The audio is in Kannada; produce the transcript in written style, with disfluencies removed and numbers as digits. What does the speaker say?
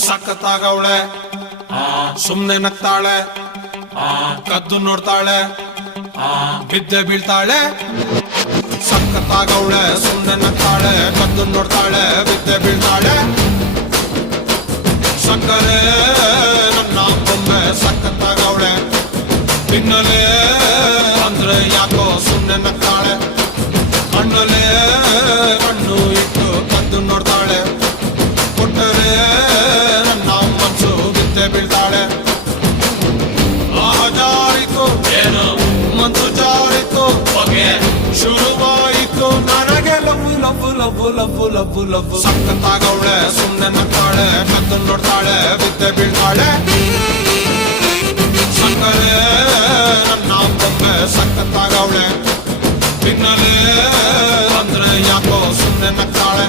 ಸಖತ್ತಾಗವಳೆ ಸುಮ್ನೆ ನಗ್ತಾಳೆ ಕದ್ದು ನೋಡ್ತಾಳೆ ಬಿದ್ದೆ ಬೀಳ್ತಾಳೆ ಸಖತ್ತಾಗವಳೆ ಸುಮ್ನೆ ನಗ್ತಾಳೆ ಕದ್ದು ನೋಡ್ತಾಳೆ ಬಿದ್ದೆ ಬೀಳ್ತಾಳೆ ಸಕ್ಕರೆ ನನ್ನ ಬೊಮ್ಮೆ ಸಖತ್ತಾಗವಳೆ ತಿನ್ನಲೆ ಅಂದ್ರೆ ಯಾಕೋ ಸುಮ್ನೆ ನಗ್ತಾಳೆ ಕಣ್ಣಲೆ ಕಣ್ಣು ಇಟ್ಟು ಕದ್ದು ನೋಡ್ತಾಳೆ ಕೊಟ್ಟರೆ ನನ್ನ ಮನಸ್ಸು ಬಿದ್ದೆ ಬೀಳ್ತಾಳೆ ಜಾರಿತು ಏನು ಮನಸ್ಸು ಜಾರಿತು ಹೊಗೆ ಶುರುವಾಯಿತು ನನಗೆ love love love love love love ಸಖತ್ತಾಗವಳೆ ಸುಮ್ನೆ ನಗ್ತಾಳೆ ಕದ್ದು ನೋಡ್ತಾಳೆ ಬಿದ್ದೆ ಬೀಳ್ತಾಳೆ ಸಕ್ಕರೆ ನನ್ನ ಬೊಮ್ಮೆ ಸಖತ್ತಾಗವಳೆ ತಿನ್ನಲೆ ಅಂದ್ರೆ ಯಾಕೋ ಸುಮ್ನೆ ನಗ್ತಾಳೆ